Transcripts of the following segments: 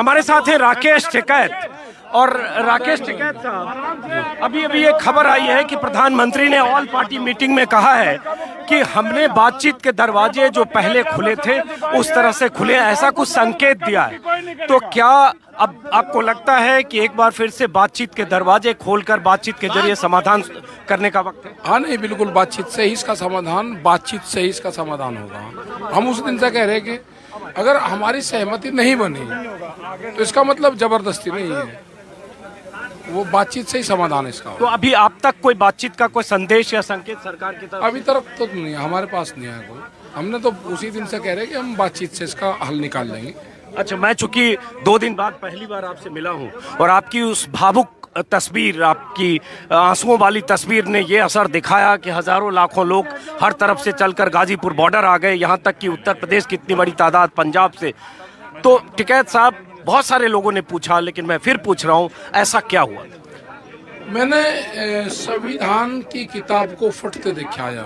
हमारे साथ है राकेश टिकैत। और राकेश टिकैत साहब, अभी अभी एक खबर आई है कि प्रधानमंत्री ने ऑल पार्टी मीटिंग में कहा है कि हमने बातचीत के दरवाजे जो पहले खुले थे उस तरह से खुले, ऐसा कुछ संकेत दिया है। तो क्या अब आपको लगता है कि एक बार फिर से बातचीत के दरवाजे खोलकर बातचीत के जरिए समाधान करने का वक्त है? हाँ, नहीं, बिल्कुल बातचीत से ही इसका समाधान होगा। हम उस दिन से कह रहे हैं कि अगर हमारी सहमति नहीं बनी तो इसका मतलब जबरदस्ती नहीं है, वो बातचीत से ही समाधान है इसका। तो अभी आप तक कोई बातचीत का कोई संदेश या संकेत सरकार की तरफ? अभी तक तो नहीं, हमारे पास नहीं आया कोई। हमने तो उसी दिन से कह रहे हैं कि हम बातचीत से इसका हल निकाल लेंगे। अच्छा, मैं चूंकि 2 दिन बाद पहली बार आपसे मिला हूं और आपकी उस भावुक तस्वीर, आपकी आंसुओं वाली तस्वीर ने ये असर दिखाया कि हजारों लाखों लोग हर तरफ से चलकर गाजीपुर बॉर्डर आ गए, यहाँ तक कि उत्तर प्रदेश की इतनी बड़ी तादाद पंजाब से। तो टिकैत साहब, बहुत सारे लोगों ने पूछा, लेकिन मैं फिर पूछ रहा हूँ, ऐसा क्या हुआ? मैंने संविधान की किताब को फटते देखा आया।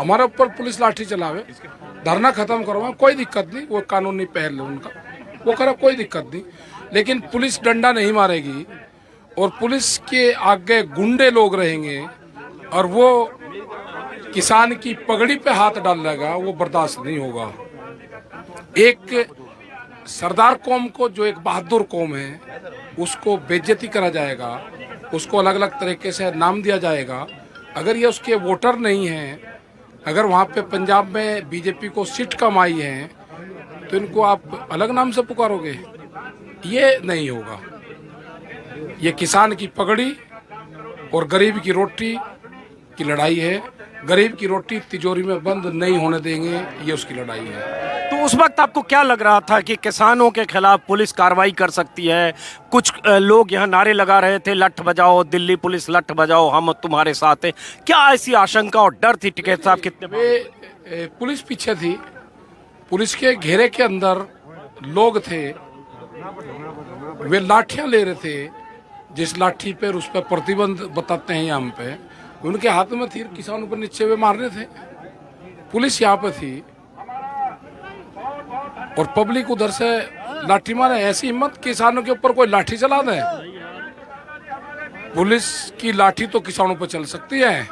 हमारे ऊपर पुलिस लाठी चलावे, धरना खत्म करवा, कोई दिक्कत नहीं, वो कानूनी पहल है उनका, वो करा, कोई दिक्कत नहीं। लेकिन पुलिस डंडा नहीं मारेगी और पुलिस के आगे गुंडे लोग रहेंगे और वो किसान की पगड़ी पे हाथ डाल लेगा, वो बर्दाश्त नहीं होगा। एक सरदार कौम को, जो एक बहादुर कौम है, उसको बेइज्जती करा जाएगा, उसको अलग अलग तरीके से नाम दिया जाएगा। अगर ये उसके वोटर नहीं हैं, अगर वहाँ पे पंजाब में बीजेपी को सीट कम आई है, तो इनको आप अलग नाम से पुकारोगे? ये नहीं होगा। ये किसान की पगड़ी और गरीब की रोटी की लड़ाई है। गरीब की रोटी तिजोरी में बंद नहीं होने देंगे, ये उसकी लड़ाई है। तो उस वक्त आपको क्या लग रहा था कि किसानों के खिलाफ पुलिस कार्रवाई कर सकती है? कुछ लोग यहाँ नारे लगा रहे थे, लठ बजाओ दिल्ली पुलिस, लठ बजाओ, हम तुम्हारे साथ हैं। क्या ऐसी आशंका और डर थी टिकैत साहब? कितने पुलिस पीछे थी, पुलिस के घेरे के अंदर लोग थे, वे लाठियां ले रहे थे। जिस लाठी पर उस पर प्रतिबंध बताते हैं यहाँ पे, उनके हाथ में थी, किसानों पर नीचे वे मार रहे थे। पुलिस यहाँ पे थी और पब्लिक उधर से लाठी मारे। ऐसी हिम्मत, किसानों के ऊपर कोई लाठी चला दे? पुलिस की लाठी तो किसानों पर चल सकती है,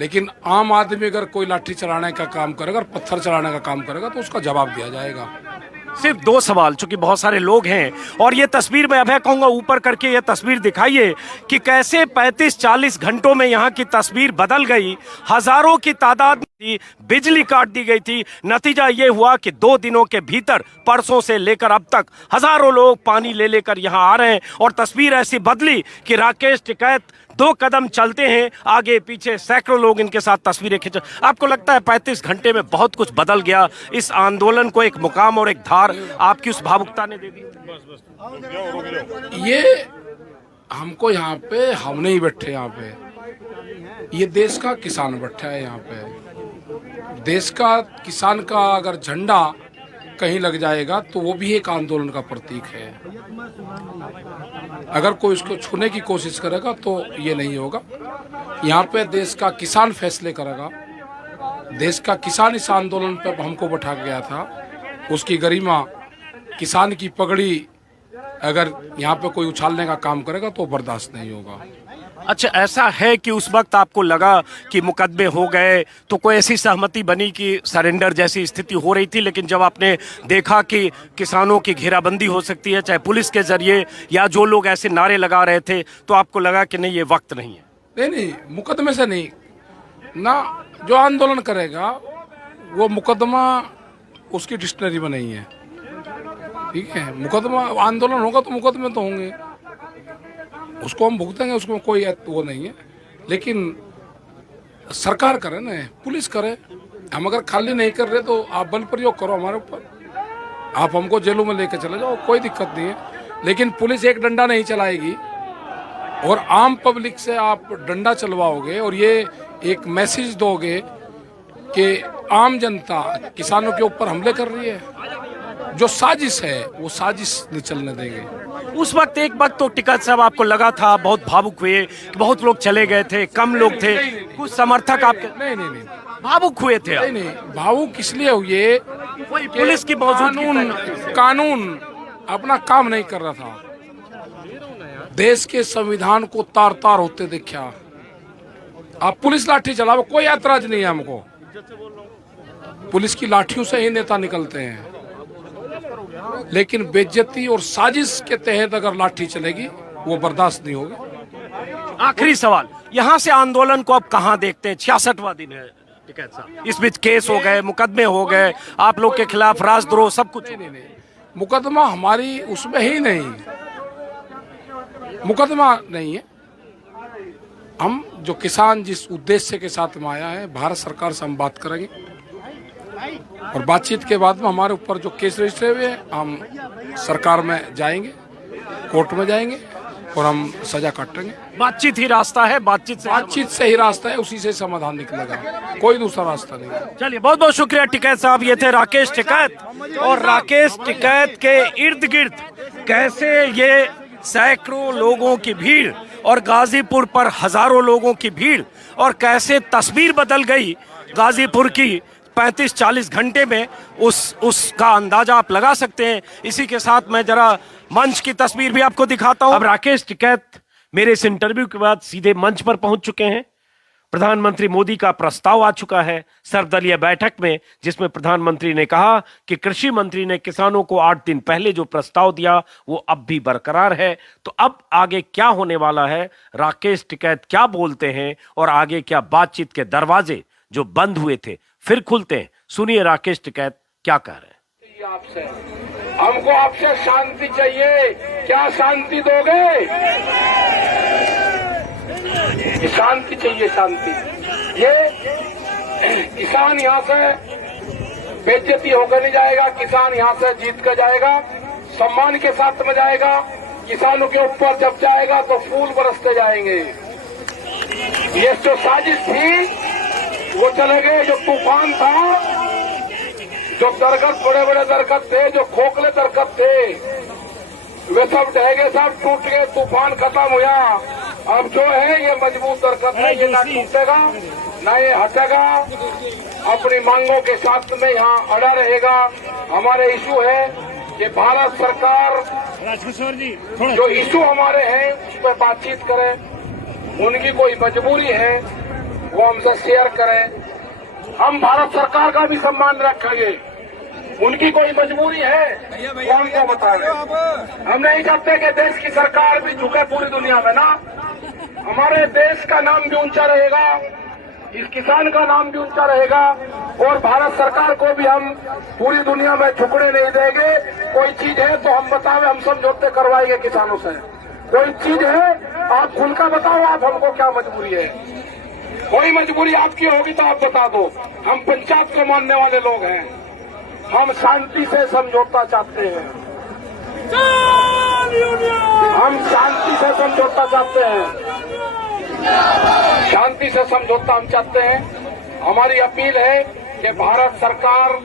लेकिन आम आदमी अगर कोई लाठी चलाने का काम करेगा, पत्थर चलाने का काम करेगा, तो उसका जवाब दिया जाएगा। सिर्फ 2 सवाल, चूंकि बहुत सारे लोग हैं और ये तस्वीर मैं अभय कहूंगा ऊपर करके ये तस्वीर दिखाइए कि कैसे 35-40 घंटों में यहाँ की तस्वीर बदल गई। हजारों की तादाद थी, बिजली काट दी गई थी। नतीजा ये हुआ कि 2 दिनों के भीतर, परसों से लेकर अब तक, हजारों लोग पानी ले लेकर यहाँ आ रहे हैं और तस्वीर ऐसी बदली कि राकेश टिकैत 2 कदम चलते हैं, आगे पीछे सैकड़ों लोग इनके साथ तस्वीरें खींच। आपको लगता है 35 घंटे में बहुत कुछ बदल गया? इस आंदोलन को एक मुकाम और एक धार आपकी उस भावुकता ने दे दी? ये हमको यहाँ पे, हम नहीं बैठे यहाँ पे, ये देश का किसान बैठा है यहाँ पे। देश का किसान का अगर झंडा कहीं लग जाएगा तो वो भी एक आंदोलन का प्रतीक है। अगर कोई उसको छूने की कोशिश करेगा तो ये नहीं होगा। यहाँ पे देश का किसान फैसले करेगा। देश का किसान इस आंदोलन पर हमको बैठा गया था, उसकी गरिमा, किसान की पगड़ी अगर यहाँ पे कोई उछालने का काम करेगा तो बर्दाश्त नहीं होगा। अच्छा, ऐसा है कि उस वक्त आपको लगा कि मुकदमे हो गए तो कोई ऐसी सहमति बनी कि सरेंडर जैसी स्थिति हो रही थी, लेकिन जब आपने देखा कि किसानों की घेराबंदी हो सकती है, चाहे पुलिस के जरिए या जो लोग ऐसे नारे लगा रहे थे, तो आपको लगा कि नहीं, ये वक्त नहीं है? नहीं, मुकदमे से नहीं ना, जो आंदोलन करेगा वो मुकदमा उसकी डिक्शनरी में नहीं है। ठीक है, मुकदमा, आंदोलन होगा तो मुकदमे तो होंगे, उसको हम भुगतेंगे, उसको कोई वो नहीं है। लेकिन सरकार करे ना, पुलिस करे। हम अगर खाली नहीं कर रहे तो आप बल प्रयोग करो हमारे ऊपर, आप हमको जेलों में लेके चले जाओ, कोई दिक्कत नहीं है। लेकिन पुलिस एक डंडा नहीं चलाएगी और आम पब्लिक से आप डंडा चलवाओगे और ये एक मैसेज दोगे कि आम जनता किसानों के ऊपर हमले कर रही है। जो साजिश है वो साजिश नहीं चलने देंगे। उस वक्त एक वक्त तो टिकैत साहब आपको लगा था, बहुत भावुक हुए, बहुत लोग चले गए थे, कम लोग थे, कुछ समर्थक आपके? नहीं, भावुक हुए थे? नहीं, भावुक इसलिए हुए, वही पुलिस की मौजूदगी, अपना काम नहीं कर रहा था। देश के संविधान को तार तार होते देखा। आप पुलिस लाठी चलाओ, कोई ऐतराज नहीं है हमको। पुलिस की लाठियों से ही नेता निकलते हैं, लेकिन बेइज्जती और साजिश के तहत अगर लाठी चलेगी वो बर्दाश्त नहीं होगी। आखिरी सवाल, यहाँ से आंदोलन को अब कहाँ देखते हैं? 66वां दिन है टिकैत साहब, इस बीच केस हो गए, मुकदमे हो गए, आप लोग के खिलाफ राजद्रोह सब कुछ। नहीं, मुकदमा हमारी उसमें ही नहीं, मुकदमा नहीं है। हम जो किसान जिस उद्देश्य के साथ में आया है, भारत सरकार से हम बात करेंगे और बातचीत के बाद में हमारे ऊपर जो केस रजिस्टर हुए हैं, हम सरकार में जाएंगे, कोर्ट में जाएंगे और हम सजा काटेंगे। बातचीत ही रास्ता है, बातचीत से ही रास्ता है, उसी से समाधान निकलेगा, कोई दूसरा रास्ता नहीं। चलिए, बहुत बहुत शुक्रिया टिकैत साहब। ये थे राकेश टिकैत। और राकेश टिकैत के इर्द गिर्द कैसे ये सैकड़ों लोगों की भीड़ और गाजीपुर पर हजारों लोगों की भीड़, और कैसे तस्वीर बदल गई गाजीपुर की 35-40 घंटे में, उसका अंदाजा आप लगा सकते हैं। इसी के साथ मैं जरा मंच की तस्वीर भी आपको दिखाता हूं। अब राकेश टिकैत मेरे इस इंटरव्यू के बाद सीधे मंच पर पहुंच चुके हैं। प्रधानमंत्री मोदी का प्रस्ताव आ चुका है सर्वदलीय बैठक में, जिसमें प्रधानमंत्री ने कहा कि कृषि मंत्री ने किसानों को 8 दिन पहले जो प्रस्ताव दिया वो अब भी बरकरार है। तो अब आगे क्या होने वाला है, राकेश टिकैत क्या बोलते हैं और आगे क्या बातचीत के दरवाजे जो बंद हुए थे फिर खुलते हैं, सुनिए राकेश टिकैत क्या कह रहे हैं। आपसे हमको आपसे शांति चाहिए, क्या शांति दोगे? शांति चाहिए, शांति। ये किसान यहाँ से बेइज्जती होकर नहीं जाएगा, किसान यहाँ से जीत कर जाएगा, सम्मान के साथ में जाएगा। किसानों के ऊपर जब जाएगा तो फूल बरसते जाएंगे। ये जो साजिश थी वो चले गए, जो तूफान था, जो दरख्त, बड़े बड़े दरख्त थे, जो खोखले दरख्त थे, वे सब ढह गए, सब टूट गए, तूफान खत्म हुआ। अब जो है ये मजबूत दरख्त है, ये ना टूटेगा ना ये हटेगा, अपनी मांगों के साथ में यहाँ अड़ा रहेगा। हमारे इशू है कि भारत सरकार जो इशू हमारे हैं उस पर बातचीत करे, उनकी कोई मजबूरी है वो हमसे शेयर करें। हम भारत सरकार का भी सम्मान रखेंगे, उनकी कोई मजबूरी है वो हमको बताएं। हम नहीं चाहते कि देश की सरकार भी झुके पूरी दुनिया में ना, हमारे देश का नाम भी ऊंचा रहेगा, इस किसान का नाम भी ऊंचा रहेगा, और भारत सरकार को भी हम पूरी दुनिया में झुकने नहीं देंगे। कोई चीज है तो हम बतावे, हम समझौते करवाएंगे किसानों से। कोई चीज है आप खुलकर बताओ, आप हमको क्या मजबूरी है। कोई मजबूरी आपकी होगी तो आप बता दो। हम पंचायत को मानने वाले लोग हैं, हम शांति से समझौता चाहते हैं, हम शांति से समझौता चाहते हैं, शांति से समझौता हम चाहते हैं। हमारी अपील है कि भारत सरकार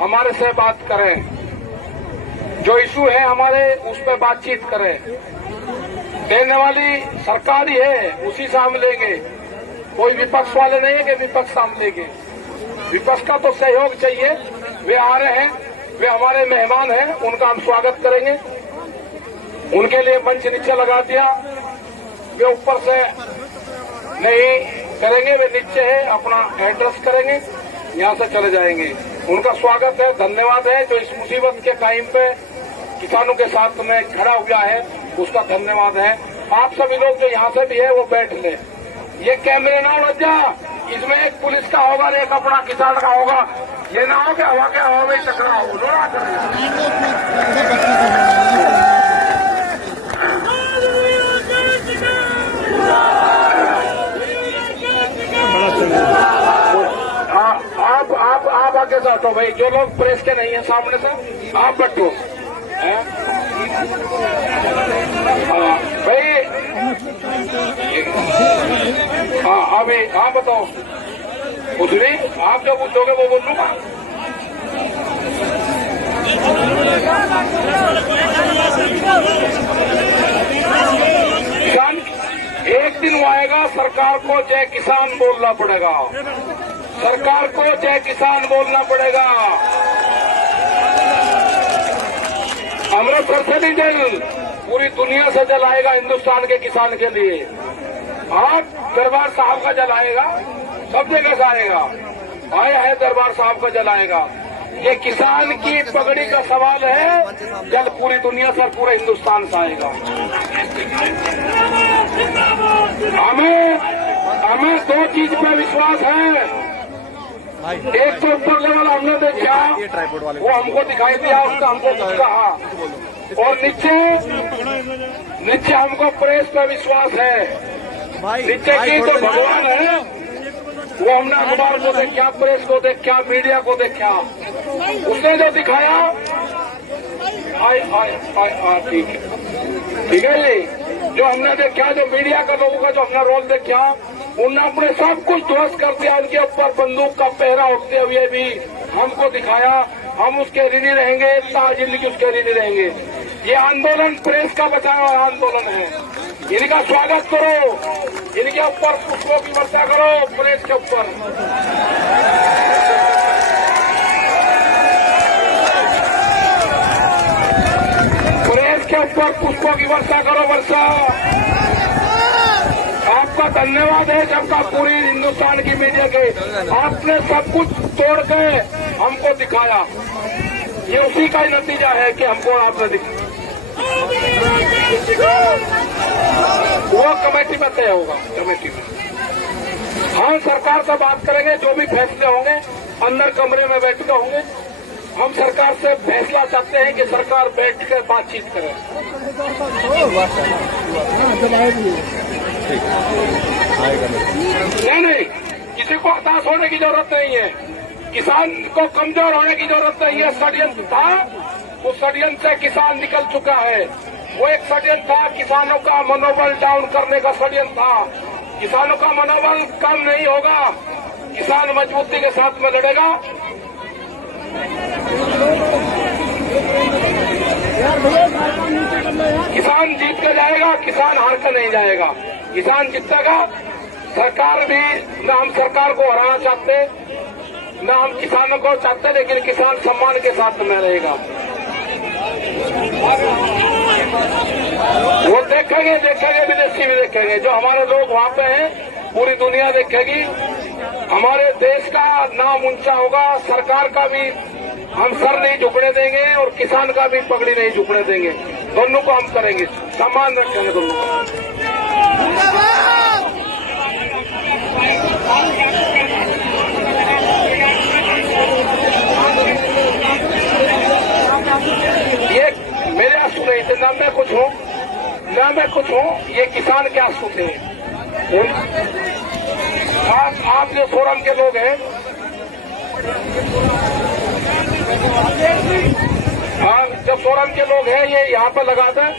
हमारे से बात करे, जो इशू है हमारे उस पर बातचीत करे। देने वाली सरकार ही है, उसी से हम लेंगे, कोई विपक्ष वाले नहीं है कि विपक्ष हम लेंगे। विपक्ष का तो सहयोग चाहिए, वे आ रहे हैं, वे हमारे मेहमान हैं, उनका हम स्वागत करेंगे। उनके लिए मंच नीचे लगा दिया, वे ऊपर से नहीं करेंगे, वे नीचे है, अपना एड्रेस करेंगे, यहाँ से चले जाएंगे। उनका स्वागत है, धन्यवाद है। जो इस मुसीबत के टाइम पे किसानों के साथ में खड़ा हुआ है उसका धन्यवाद है। आप सभी लोग जो यहाँ से भी है वो बैठ ले। ये कैमरे ना उड़ जा, इसमें एक पुलिस का होगा और एक अपना किसान का होगा। ये ना हो कि हवा के हवा में टकराव हो। आप आगे से हटो भाई, जो लोग प्रेस के नहीं है सामने से आप बैठो भाई। हाँ अभी आप बताओ, कुछ नहीं, आप जो पूछोगे वो बोल लूंगा। किसान एक दिन वो आएगा, सरकार को जय किसान बोलना पड़ेगा, सरकार को जय किसान बोलना पड़ेगा। अमृतसर से नहीं जल, पूरी दुनिया से जल आएगा हिंदुस्तान के किसान के लिए। आज दरबार साहब का जल आएगा, सब जगह से आएगा। आया है दरबार साहब का जल आएगा। ये किसान की पगड़ी का सवाल है, जल पूरी दुनिया से, पूरे हिंदुस्तान से आएगा। हमें दो चीज पर विश्वास है। एक तो ऊपर लेवल हमने देखा, वो हमको दिखाई दिया, उसका हमको कहा, और नीचे हमको प्रेस पर विश्वास है। नीचे की तो भगवान है, वो हमने अखबार को देखा, प्रेस को देखा, मीडिया को देखा, उसने जो दिखाया ठीक है जी। जो हमने देखा, जो मीडिया का लोगों का जो हमने रोल देखा, उन्होंने अपने सब कुछ ध्वस्त कर दिया। उनके ऊपर बंदूक का पहरा होते हुए भी हमको दिखाया। हम उसके ऋणी रहेंगे, जिंदगी उसके ऋणी रहेंगे। ये आंदोलन प्रेस का बचाव वाला आंदोलन है। इनका स्वागत करो, इनके ऊपर पुष्पों की वर्षा करो, प्रेस के ऊपर। प्रेस के ऊपर पुष्पों की वर्षा करो, वर्षा। आपका धन्यवाद है सबका, पूरी हिंदुस्तान की मीडिया के। आपने सब कुछ तोड़ के हमको दिखाया। ये उसी का ही नतीजा है कि हमको आपने दिखाया। वो कमेटी में तय होगा, कमेटी में हम सरकार से बात करेंगे। जो भी फैसले होंगे अंदर कमरे में बैठ के होंगे। हम सरकार से फैसला चाहते हैं कि सरकार बैठ कर बातचीत करे। नहीं, किसी को हताश होने की जरूरत नहीं है। किसान को कमजोर होने की जरूरत नहीं है। षड्यंत्र था, उस षड्यंत्र से किसान निकल चुका है। वो एक षड्यंत्र था, किसानों का मनोबल डाउन करने का षड्यंत्र था। किसानों का मनोबल कम नहीं होगा, किसान मजबूती के साथ में लड़ेगा। किसान जीत के जाएगा, किसान हार कर नहीं जाएगा, किसान जीतेगा। सरकार भी, न हम सरकार को हराना चाहते, न हम किसानों को चाहते, लेकिन किसान सम्मान के साथ में रहेगा। वो देखेंगे, विदेशी भी देखेंगे। जो हमारे लोग वहाँ पे हैं, पूरी दुनिया देखेगी। हमारे देश का नाम ऊंचा होगा। सरकार का भी हम सर नहीं झुकने देंगे और किसान का भी पगड़ी नहीं झुकने देंगे। दोनों को हम करेंगे, सम्मान रखेंगे दोनों को। ये मेरे आंसू नहीं थे, ना मैं कुछ हूँ, ये किसान के आंसू थे। आप जो फोरम के लोग हैं, हाँ, जब फोरम के लोग हैं, ये यहाँ पर लगा दें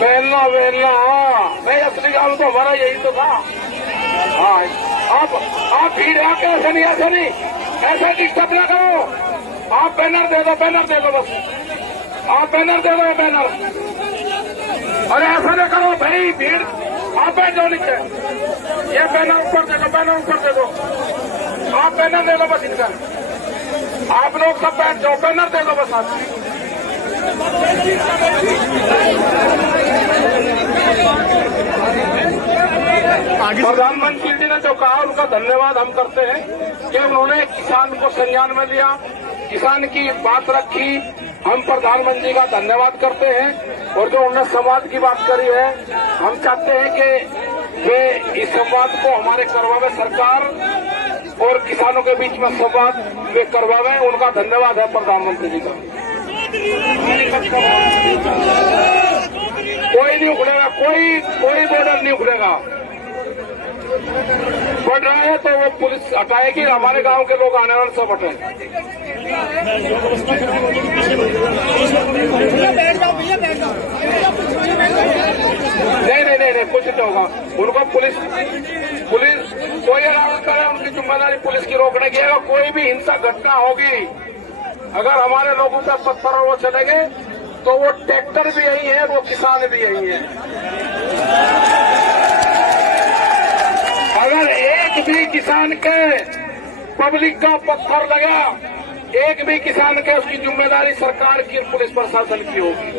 बहलना। हाँ, नहीं, असली काम तो हमारा यही तो था। हाँ, आप भीड़ आके ऐसे नहीं, ऐसे डिस्टर्ब ना करो। आप बैनर दे दो बस। आप बैनर दे दो, बैनर। अरे ऐसा ना करो भाई, भीड़। आप बैठ जाओ नीचे। ये बैनर ऊपर दे दो। आप बैनर दे दो बस इनका। आप लोग सब बैठ जाओ, बैनर दे दो बस आप। प्रधानमंत्री जी ने जो कहा, उनका धन्यवाद हम करते हैं कि उन्होंने किसान को संज्ञान में लिया, किसान की बात रखी। हम प्रधानमंत्री का धन्यवाद करते हैं। और जो उन्होंने संवाद की बात करी है, हम चाहते हैं कि वे इस संवाद को हमारे करवावे, सरकार और किसानों के बीच में संवाद वे करवावे। उनका धन्यवाद है प्रधानमंत्री जी का। कोई नहीं उखड़ेगा, कोई बॉर्डर नहीं उखड़ेगा। बढ़ रहा है तो वो पुलिस हटाएगी, हमारे गांव के लोग आने वाले सब हटाएंगे। नहीं, कुछ नहीं होगा। उनको पुलिस कोई अराउंड करे, उनकी जिम्मेदारी पुलिस की रोकने की है। कोई भी हिंसक घटना होगी, अगर हमारे लोगों पे पत्थर और वो चलेंगे, तो वो ट्रैक्टर भी यही है, वो किसान भी यही है। अगर एक भी किसान के पब्लिक का पत्थर लगा, एक भी किसान के उसकी जिम्मेदारी सरकार की पुलिस प्रशासन की होगी।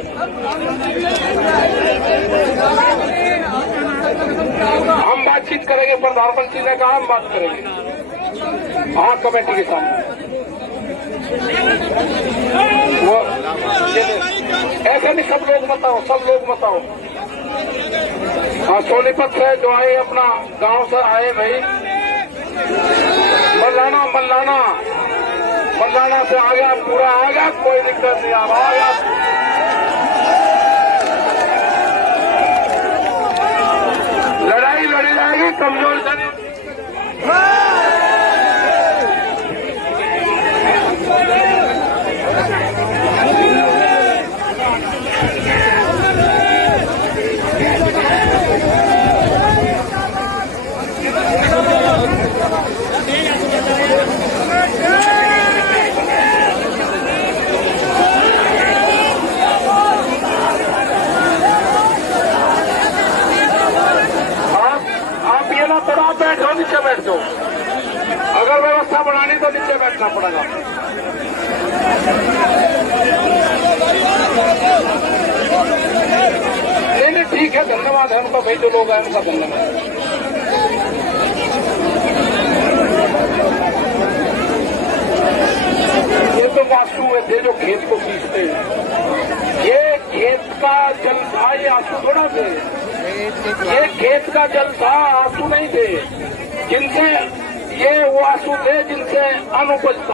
हम बातचीत करेंगे, प्रधानमंत्री ने कहा हम बात करेंगे हाँ कमेटी के सामने। वो ऐसे नहीं, सब लोग बताओ, सब लोग बताओ। हाँ सोनीपत से जो आए अपना गांव से आए भाई, मल्लाना से आ गया, पूरा आ गया, कोई दिक्कत नहीं, अब आ गया। लड़ाई लड़ी जाएगी, कमजोर जाने। थोड़ा बैठो, नीचे बैठ जाओ, अगर व्यवस्था बनानी तो नीचे बैठना पड़ेगा। नहीं ठीक है, धन्यवाद है उनका भाई, जो लोग आए उनका धन्यवाद। ये तो वास्तु थे जो खेत को खींचते हैं, ये खेत का जल था, ये आंसू थोड़ा थे, ये खेत का जल था, आंसू नहीं थे। जिनसे ये वो आंसू थे जिनसे अनुपज